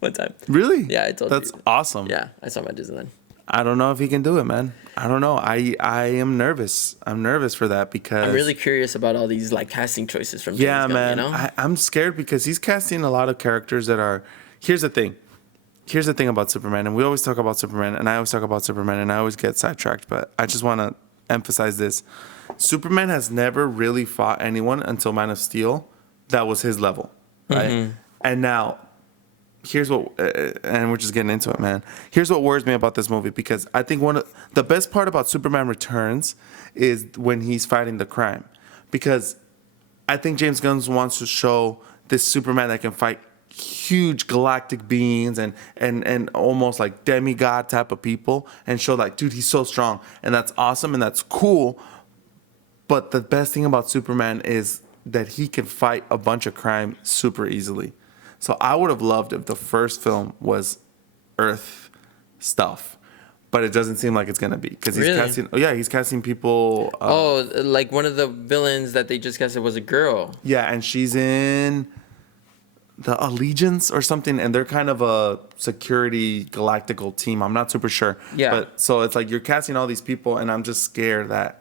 one time. Really? Yeah, I told you. That's awesome. Yeah, I saw him at Disneyland. I don't know if he can do it, man. I don't know. I am nervous. I'm nervous for that because I'm really curious about all these like casting choices from James Gunn, man. You know? I'm scared because he's casting a lot of characters that are. Here's the thing. Here's the thing about Superman, and we always talk about Superman, and I always talk about Superman, and I always get sidetracked. But I just want to emphasize this: Superman has never really fought anyone until Man of Steel that was his level, right? Mm-hmm. And now, here's what, and we're just getting into it, man. Here's what worries me about this movie because I think one of the best part about Superman Returns is when he's fighting the crime, because I think James Gunn wants to show this Superman that can fight huge galactic beings and almost like demigod type of people and show like, dude, he's so strong, and that's awesome and that's cool. But the best thing about Superman is that he can fight a bunch of crime super easily. So I would have loved if the first film was Earth stuff, but it doesn't seem like it's gonna be because he's Really? casting. Oh yeah, he's casting people. Like one of the villains that they just casted was a girl. Yeah, and she's in the Allegiance or something, and they're kind of a security galactical team. I'm not super sure. Yeah. But so it's like you're casting all these people, and I'm just scared that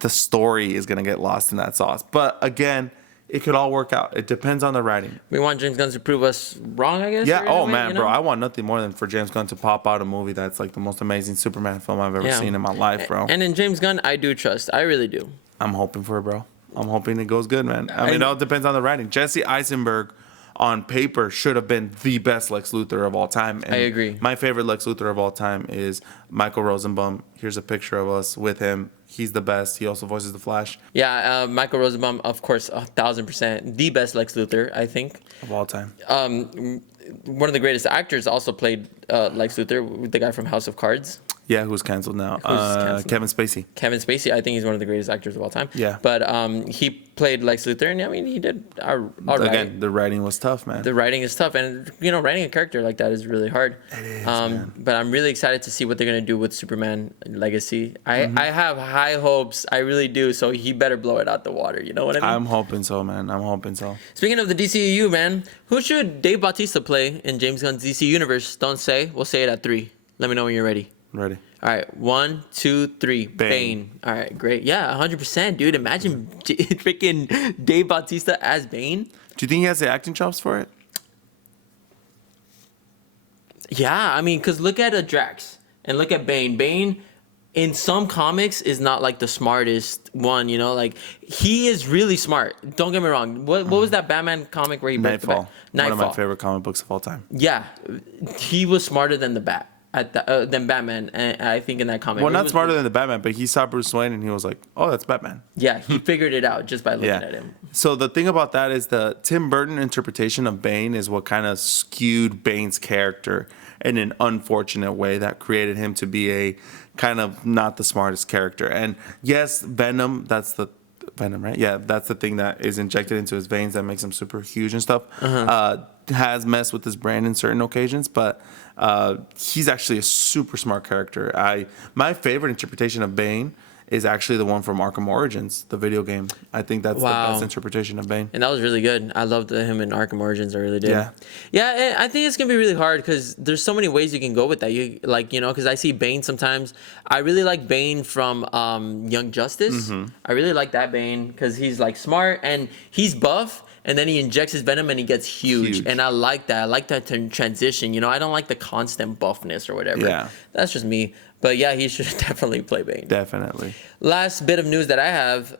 the story is gonna get lost in that sauce. But again, it could all work out. It depends on the writing. We want James Gunn to prove us wrong, I guess. Yeah. or in a Oh way, man, you know? bro, I want nothing more than for James Gunn to pop out a movie that's like the most amazing Superman film I've ever Yeah. seen in my life, bro. And in James Gunn, I do trust. I really do. I'm hoping for it, bro. I'm hoping it goes good, man. I mean, it all depends on the writing. Jesse Eisenberg, on paper, should have been the best Lex Luthor of all time. And I agree. My favorite Lex Luthor of all time is Michael Rosenbaum. Here's a picture of us with him. He's the best. He also voices the Flash Yeah, Michael Rosenbaum, of course, 1,000%, the best Lex Luthor, I think. of all time. One of the greatest actors also played Lex Luthor, the guy from House of Cards. Yeah, who's canceled now? canceled? Kevin Spacey. Kevin Spacey, I think he's one of the greatest actors of all time. Yeah. But he played Lex Luthor, and I mean, he did all right. Again, the writing was tough, man. The writing is tough, and you know, writing a character like that is really hard. It is, man. But I'm really excited to see what they're gonna do with Superman Legacy. I have high hopes, I really do. So he better blow it out the water. You know what I mean? I'm hoping so, man. I'm hoping so. Speaking of the DCEU, man, who should Dave Bautista play in James Gunn's DC universe? Don't say. We'll say it at 3. Let me know when you're ready. Ready. All right, 1, 2, 3. Bane. All right, great. Yeah, 100%, dude. Imagine freaking Dave Bautista as Bane. Do you think he has the acting chops for it? Yeah, I mean, because look at Drax and look at Bane. Bane, in some comics, is not like the smartest one, you know? Like, he is really smart. Don't get me wrong. What was that Batman comic where he broke the Nightfall. bat? One of my Nightfall. favorite comic books of all time. Yeah, he was smarter than the Bat. Than Batman, and I think in that comic. Well, It not was- smarter than the Batman, but he saw Bruce Wayne and he was like, "Oh, that's Batman." Yeah, he figured it out just by looking at him. So the thing about that is the Tim Burton interpretation of Bane is what kind of skewed Bane's character in an unfortunate way that created him to be a kind of not the smartest character. And yes, Venom, that's the Venom, right? Yeah, that's the thing that is injected into his veins that makes him super huge and stuff. Has messed with his brain in certain occasions, but he's actually a super smart character. My favorite interpretation of Bane is actually the one from Arkham Origins, the video game. I think that's the Wow. best interpretation of Bane. And that was really good. I loved him in Arkham Origins. I really did. Yeah. Yeah, I think it's gonna be really hard because there's so many ways you can go with that. You like, you know, because I see Bane sometimes. I really like Bane from Young Justice. Mm-hmm. I really like that Bane because he's like smart and he's buff. And then he injects his venom and he gets huge. And I like that. I like that transition. You know, I don't like the constant buffness or whatever. Yeah. That's just me. But yeah, he should definitely play Bane. Definitely. Last bit of news that I have.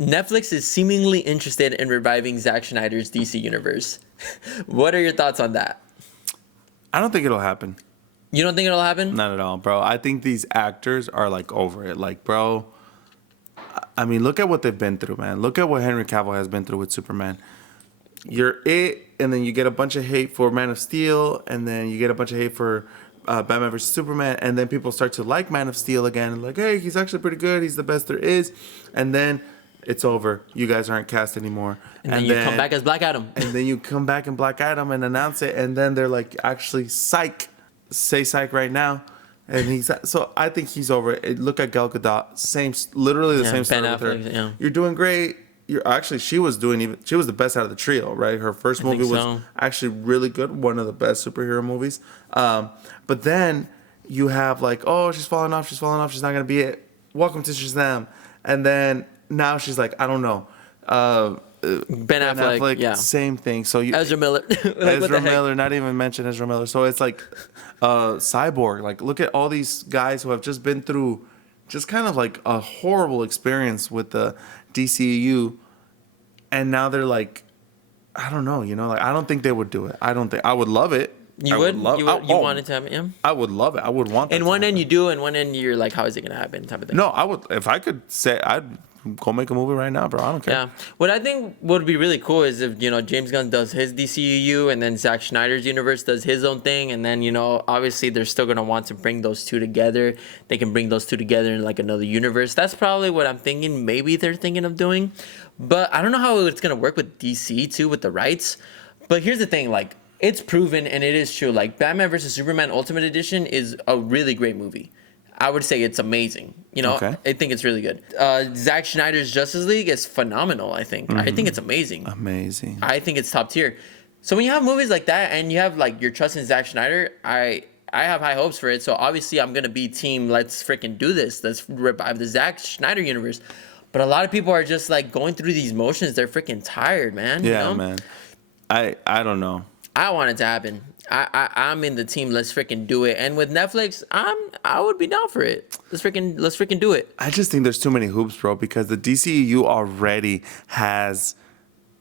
Netflix is seemingly interested in reviving Zack Snyder's DC universe. What are your thoughts on that? I don't think it'll happen. You don't think it'll happen? Not at all, bro. I think these actors are like over it. Like, bro, I mean, look at what they've been through, man. Look at what Henry Cavill has been through with Superman. You're it, and then you get a bunch of hate for Man of Steel, and then you get a bunch of hate for Batman vs. Superman, and then people start to like Man of Steel again, and like, hey, he's actually pretty good. He's the best there is. And then it's over. You guys aren't cast anymore. And then you come back as Black Adam. And then you come back in Black Adam and announce it, and then they're like, actually, psych, say psych right now. And so I think he's over it. Look at Gal Gadot, literally the same story with her. Yeah. You're doing great. She was the best out of the trio, right? Her first movie was actually really good, one of the best superhero movies. But then you have like, oh, she's falling off, she's not gonna be it. Welcome to Shazam. And then now she's like, I don't know. Ben Affleck, yeah, same thing. So Ezra Miller, Ezra Miller, not even mention Ezra Miller. So it's like Cyborg. Like, look at all these guys who have just been through just kind of like a horrible experience with the DCEU, and now they're like, I don't know, like I don't think they would do it. I would love it. You want it to happen? Yeah. I would love it. I would want that. And one end you do, and one end you're like, how is it gonna happen? Type of thing. No, I would. If I could say, I'd go make a movie right now, bro. I don't care. Yeah. What I think would be really cool is if James Gunn does his DCEU, and then Zack Snyder's universe does his own thing, and then obviously they're still gonna want to bring those two together. They can bring those two together in like another universe. That's probably what I'm thinking. Maybe they're thinking of doing, but I don't know how it's gonna work with DC too with the rights. But here's the thing, like. It's proven, and it is true. Like, Batman vs. Superman Ultimate Edition is a really great movie. I would say it's amazing. Okay. I think it's really good. Zack Snyder's Justice League is phenomenal, I think. I think it's amazing. Amazing. I think it's top tier. So when you have movies like that, and you have, like, your trust in Zack Snyder, I have high hopes for it. So, obviously, I'm going to be team, let's freaking do this. Let's revive the Zack Snyder universe. But a lot of people are just, like, going through these motions. They're freaking tired, man. Yeah, man. I don't know. I want it to happen. I'm in the team. Let's freaking do it. And with Netflix, I would be down for it. Let's freaking do it. I just think there's too many hoops, bro, because the DCEU already has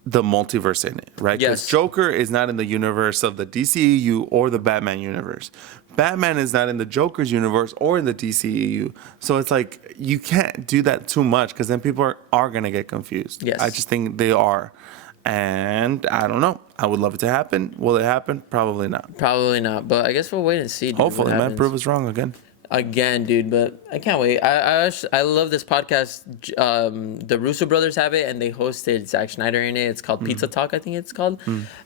the multiverse in it, right? Yes. Because Joker is not in the universe of the DCEU or the Batman universe. Batman is not in the Joker's universe or in the DCEU. So it's like you can't do that too much because then people are going to get confused. Yes. I just think they are. And I don't know. I would love it to happen. Will it happen? Probably not. Probably not. But I guess we'll wait and see. Dude, hopefully, man, prove us wrong again. Again, dude. But I can't wait. I love this podcast. The Russo brothers have it, and they hosted Zack Snyder in it. It's called Pizza Talk, I think it's called.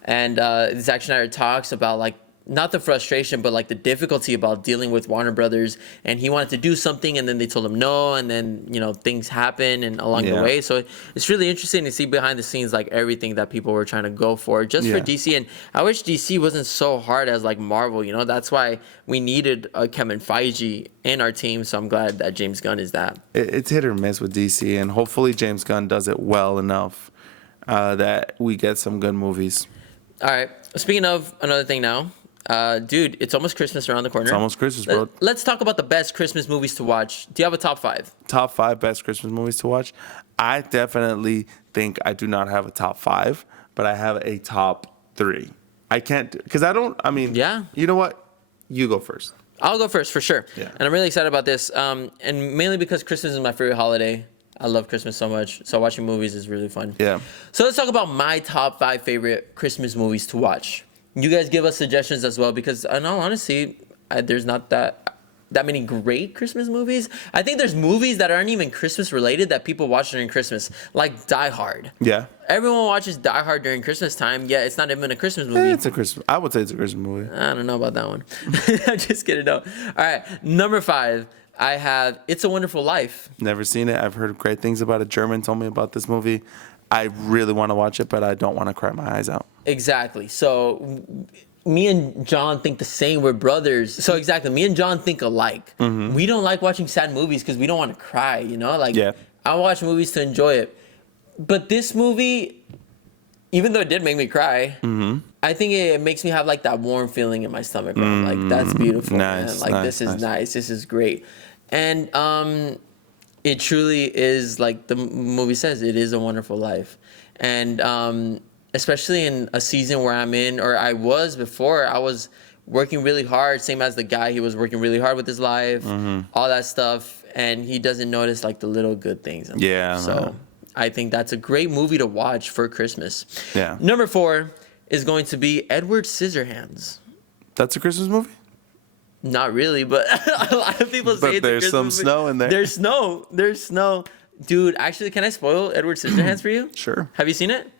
And Zack Snyder talks about like not the frustration, but like the difficulty about dealing with Warner Brothers. And he wanted to do something, and then they told him no, and then things happen and along the way. So it's really interesting to see behind the scenes like everything that people were trying to go for just for DC. And I wish DC wasn't so hard as like Marvel. That's why we needed Kevin Feige in our team. So I'm glad that James Gunn is that. It's hit or miss with DC, and hopefully James Gunn does it well enough that we get some good movies. All right. Speaking of another thing now. Dude, it's almost Christmas around the corner. It's almost Christmas, bro. Let's talk about the best Christmas movies to watch. Do you have a top 5? Top 5 best Christmas movies to watch? I definitely think I do not have a top 5, but I have a top 3. I can't, because yeah. You know what? You go first. I'll go first for sure. Yeah. And I'm really excited about this. And mainly because Christmas is my favorite holiday. I love Christmas so much. So watching movies is really fun. Yeah. So let's talk about my top 5 favorite Christmas movies to watch. You guys give us suggestions as well, because in all honesty, there's not that many great Christmas movies. I think there's movies that aren't even Christmas related that people watch during Christmas, like Die Hard. Yeah. Everyone watches Die Hard during Christmas time, yet it's not even a Christmas movie. It's a Christmas. I would say it's a Christmas movie. I don't know about that one. I'm just kidding. No. All right, number 5. I have It's a Wonderful Life. Never seen it. I've heard great things about it. German told me about this movie. I really want to watch it, but I don't want to cry my eyes out. Exactly. So me and John think the same. We're brothers. So exactly, me and John think alike. Mm-hmm. We don't like watching sad movies because we don't want to cry, I watch movies to enjoy it. But this movie, even though it did make me cry, I think it makes me have like that warm feeling in my stomach. Bro. Like, that's beautiful, man. Like, this is nice. This is great. And it truly is, like the movie says, it is a wonderful life. And especially in a season where I'm in, or I was before, I was working really hard, same as the guy. He was working really hard with his life, all that stuff. And he doesn't notice like the little good things. Yeah. So I think that's a great movie to watch for Christmas. Yeah. Number 4 is going to be Edward Scissorhands. That's a Christmas movie? Not really, but a lot of people say it's a there's Christmas some movie. snow in there. There's snow. Dude, actually, can I spoil Edward Scissorhands for you? Sure. Have you seen it?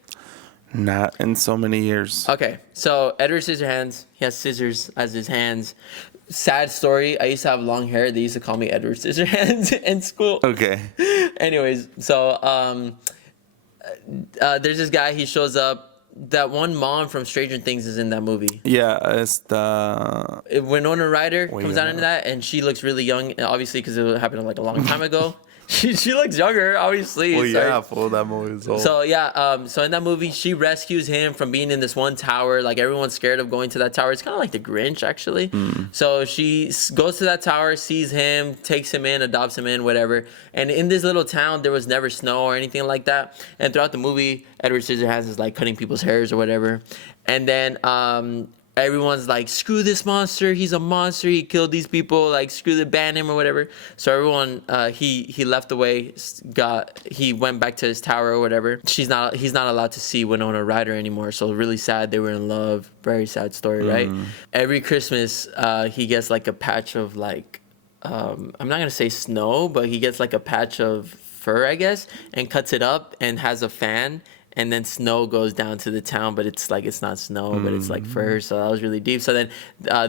Not in so many years. Okay, so Edward Scissorhands, he has scissors as his hands. Sad story. I used to have long hair. They used to call me Edward Scissorhands in school. Okay. Anyways, so there's this guy. He shows up. That one mom from Stranger Things is in that movie. Yeah, it's the Winona Ryder comes out yeah. into that, and she looks really young, obviously, because it happened like a long time ago. She looks younger, obviously. well, Sorry. yeah, full that movie is old. So yeah, so in that movie, she rescues him from being in this one tower. Like everyone's scared of going to that tower. It's kind of like the Grinch, actually. So she goes to that tower, sees him, takes him in, adopts him in, whatever. And in this little town, there was never snow or anything like that. And throughout the movie, Edward Scissorhands is like cutting people's hairs or whatever. And then everyone's like, screw this monster, he's a monster, he killed these people, like screw the ban him or whatever. So everyone he left away, he went back to his tower or whatever. He's not allowed to see Winona Ryder anymore. So really sad, they were in love. Very sad story, right? Every Christmas he gets like a patch of like I'm not gonna say snow, but he gets like a patch of fur, I guess, and cuts it up and has a fan. And then snow goes down to the town, but it's not snow, but it's like fur. So that was really deep. So then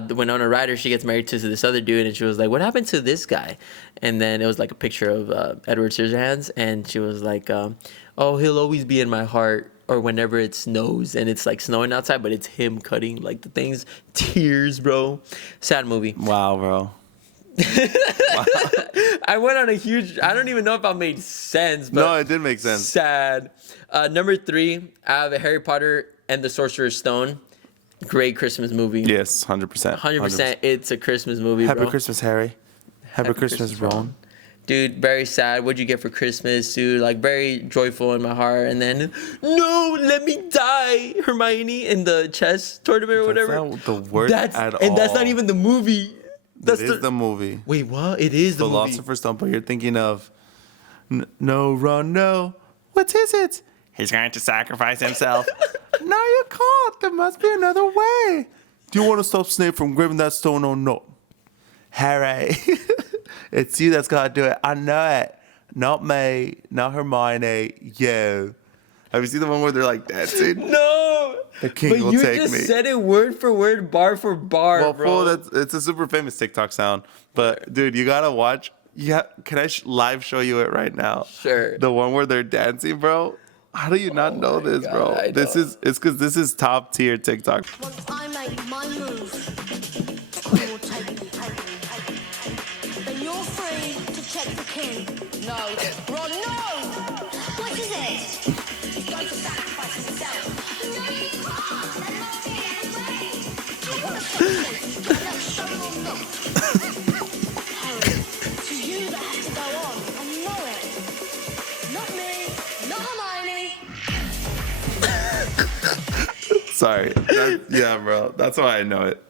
Winona Ryder, she gets married to this other dude, and she was like, what happened to this guy? And then it was like a picture of Edward Scissorhands, and she was like, oh, he'll always be in my heart. Or whenever it snows and it's like snowing outside, but it's him cutting like the things. Tears, bro. Sad movie. Wow, bro. I went on a huge, I don't even know if I made sense, but No, it did make sense. Sad. Number 3, I have Harry Potter and the Sorcerer's Stone. Great Christmas movie. Yes, 100%. 100%. It's a Christmas movie, Happy bro. Christmas, Harry. Happy Christmas, Ron. Dude, very sad. What'd you get for Christmas, dude? Like, very joyful in my heart. And then, no, let me die, Hermione, in the chess tournament or whatever. That's not the word at all. And that's not even the movie. That's It is the movie. Wait, what? It is the movie. Philosopher's Stone, but you're thinking of no, Ron, no. What is it? He's going to sacrifice himself. No, you can't. There must be another way. Do you want to stop Snape from grabbing that stone or not? Harry, it's you that's got to do it. I know it. Not me. Not Hermione. You. Have you seen the one where they're like dancing? No. The king but will you take just me. said it word for word, bar for bar, Well, bro. it's a super famous TikTok sound. But dude, you gotta watch. Yeah, can I live show you it right now? Sure. The one where they're dancing, bro. How do you not know my this, God, bro? I It's know. because this is top tier TikTok. Once I make my move, I will take you. Then you're free to check the king. No, Ron, no! What is it? He's going to sacrifice himself. No, you can't! They're not free. Do you want to stop Let's show him or not? Harry, it's you that has to go on. I know it. Not me, not Hermione. Sorry. Yeah, bro. That's why I know it.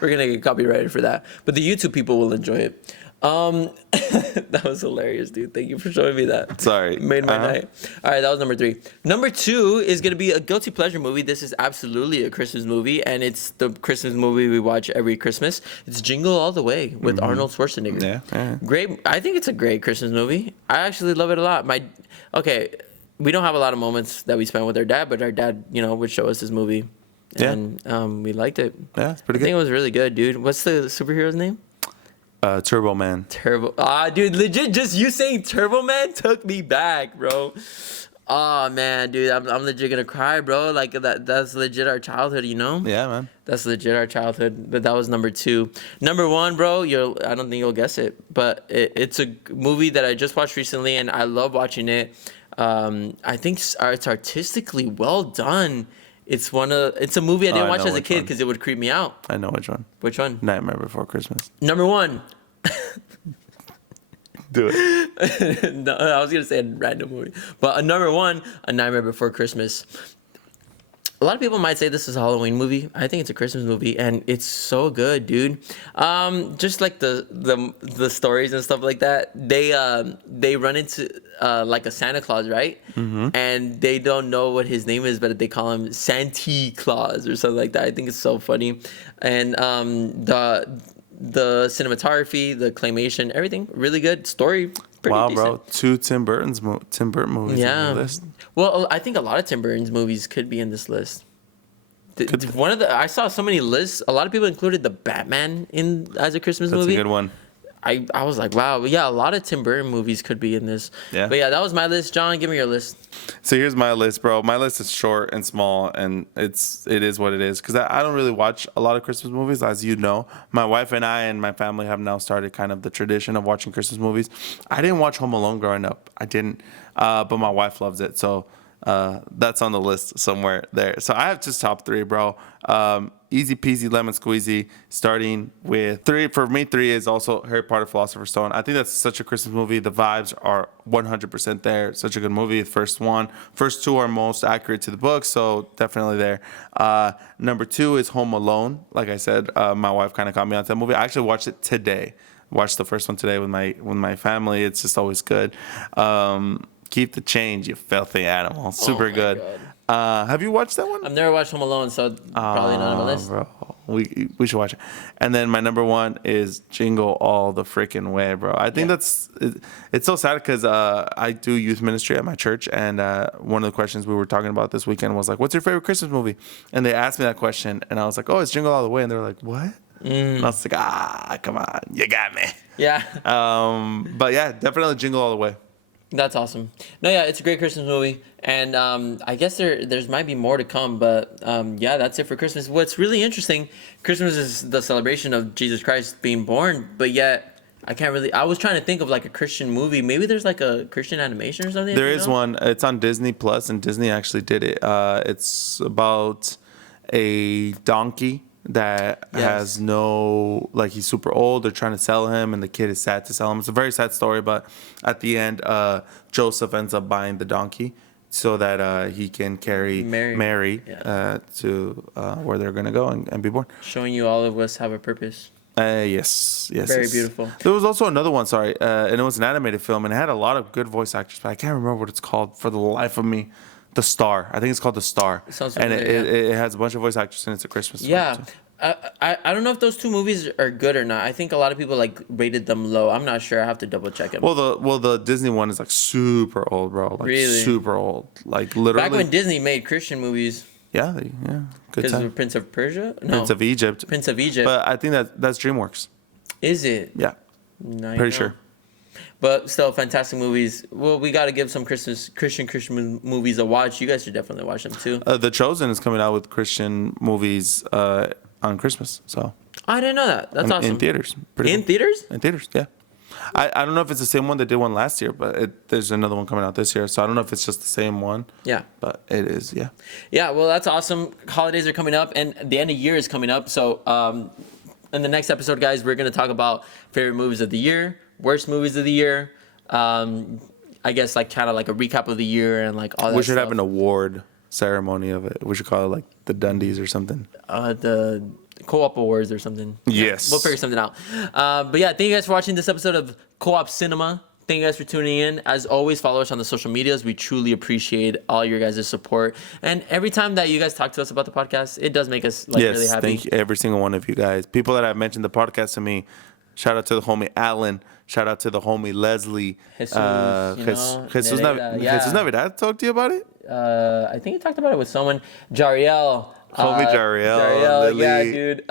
We're gonna get copyrighted for that, but the YouTube people will enjoy it. That was hilarious, dude. Thank you for showing me that. Sorry. Made my night. All right, that was number 3. Number 2 is gonna be a guilty pleasure movie. This is absolutely a Christmas movie, and it's the Christmas movie we watch every Christmas. It's Jingle All the Way with Arnold Schwarzenegger. Yeah. Great. I think it's a great Christmas movie. I actually love it a lot. We don't have a lot of moments that we spend with our dad, but our dad, would show us this movie, Yeah. and we liked it. Yeah, it's pretty I think it good. was really good, dude. What's the superhero's name? Turbo Man. Turbo. Dude, legit, just you saying Turbo Man took me back, bro. Oh man, dude, I'm legit gonna cry, bro. Like that's legit our childhood, Yeah, man. That's legit our childhood. But that was number 2. Number 1, bro. I don't think you'll guess it, but it's a movie that I just watched recently, and I love watching it. I think it's artistically well done. It's a movie I didn't I watch know as a which kid one. because it would creep me out. I know which one. Which one? Nightmare Before Christmas. Number 1. Do it. No, I was gonna say a random movie, but number 1, A Nightmare Before Christmas. A lot of people might say this is a Halloween movie. I think it's a Christmas movie, and it's so good, dude. Just like the stories and stuff like that. They run into like a Santa Claus, right? Mm-hmm. And they don't know what his name is, but they call him Santa Claus or something like that. I think it's so funny, and the cinematography, the claymation, everything really good. Story, pretty Wow, decent. bro. 2 Tim Burton movies on Yeah. your list. Well, I think a lot of Tim Burton's movies could be in this list. I saw so many lists. A lot of people included the Batman as a Christmas That's movie. a good one. I was like, wow, yeah, a lot of Tim Burton movies could be in this. Yeah. But yeah, that was my list. John, give me your list. So here's my list, bro. My list is short and small, and it is what it is. Because I don't really watch a lot of Christmas movies, as you know. My wife and I and my family have now started kind of the tradition of watching Christmas movies. I didn't watch Home Alone growing up. I didn't, but my wife loves it. So that's on the list somewhere there. So I have just top 3, bro. Easy peasy lemon squeezy. Starting with 3. For me, 3 is also Harry Potter Philosopher's Stone. I think that's such a Christmas movie. The vibes are 100% there. Such a good movie. The first 2 are most accurate to the book, so definitely there. Number 2 is Home Alone. Like I said, my wife kind of got me onto that movie. I actually watched it today. Watched the first one today with my family. It's just always good. Keep the change, you filthy animal. Super my good. Have you watched that one? I've never watched Home Alone, so probably not on my list. Bro, we should watch it. And then my number 1 is Jingle All the Freaking Way, bro. I think it's so sad because I do youth ministry at my church, and one of the questions we were talking about this weekend was like, "What's your favorite Christmas movie?" And they asked me that question, and I was like, "Oh, it's Jingle All the Way," and they were like, "What?" And I was like, "Come on, you got me." Yeah. But yeah, definitely Jingle All the Way. That's awesome. No, yeah, it's a great Christmas movie, and I guess there's might be more to come, but yeah, that's it for Christmas. What's really interesting, Christmas is the celebration of Jesus Christ being born, but yet I was trying to think of like a Christian movie. Maybe there's like a Christian animation or something. There is one. It's on Disney Plus, and Disney actually did it. It's about a donkey that has no, like, he's super old. They're trying to sell him, and the kid is sad to sell him. It's a very sad story, but at the end, Joseph ends up buying the donkey so that he can carry Mary to where they're gonna go and be born. Showing you all of us have a purpose. Yes. Very beautiful. There was also another one, and it was an animated film, and it had a lot of good voice actors, but I can't remember what it's called for the life of me. The Star. I think it's called The Star. Sounds and familiar, it has a bunch of voice actors, and it's a Christmas Yeah. film, too. I don't know if those 2 movies are good or not. I think a lot of people like rated them low. I'm not sure. I have to double check it. Well, the Disney one is like super old, bro. Like Really? super old. Like literally. Back when Disney made Christian movies, Yeah. Good because time. of Prince of Persia? No. Prince of Egypt. Prince of Egypt. But I think that's DreamWorks. Is it? Yeah. No, Pretty sure. But still, fantastic movies. Well, we got to give some Christian movies a watch. You guys should definitely watch them too. The Chosen is coming out with Christian movies on Christmas. So I didn't know that. That's awesome. in theaters. Pretty In cool. theaters? In theaters, yeah. I don't know if it's the same one that did one last year, but there's another one coming out this year. So I don't know if it's just the same one. Yeah. But it is, yeah. Yeah, well, that's awesome. Holidays are coming up, and the end of year is coming up. So in the next episode, guys, we're going to talk about favorite movies of the year, worst movies of the year. I guess like kind of like a recap of the year and like all that We should stuff. have an award ceremony of it. We should call it like the Dundies or something. The Co-op Awards or something. Yes. We'll figure something out. But yeah, thank you guys for watching this episode of Co-op Cinema. Thank you guys for tuning in. As always, follow us on the social medias. We truly appreciate all your guys' support. And every time that you guys talk to us about the podcast, it does make us like really happy. Thank you, every single one of you guys. People that have mentioned the podcast to me. Shout out to the homie Alan. Shout out to the homie Leslie. Jesus, Jesus Nereida, yeah. Jesus Navidad talked to you about it? I think you talked about it with someone. Jariel. Homie Jariel, Lily. Yeah, dude.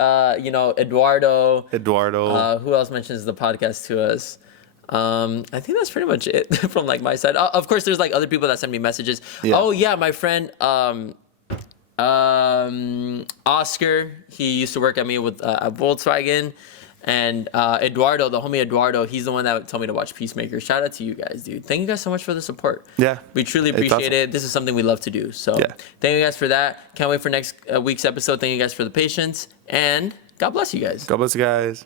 Eduardo. Eduardo. Who else mentions the podcast to us? I think that's pretty much it from like my side. Of course, there's like other people that send me messages. Yeah. Oh yeah, my friend Oscar. He used to work at me with at Volkswagen. And Eduardo, the homie Eduardo, he's the one that told me to watch Peacemaker. Shout out to you guys, dude. Thank you guys so much for the support. Yeah. We truly It's appreciate awesome. it. This is something we love to do. So Yeah. thank you guys for that. Can't wait for next week's episode. Thank you guys for the patience. And God bless you guys. God bless you guys.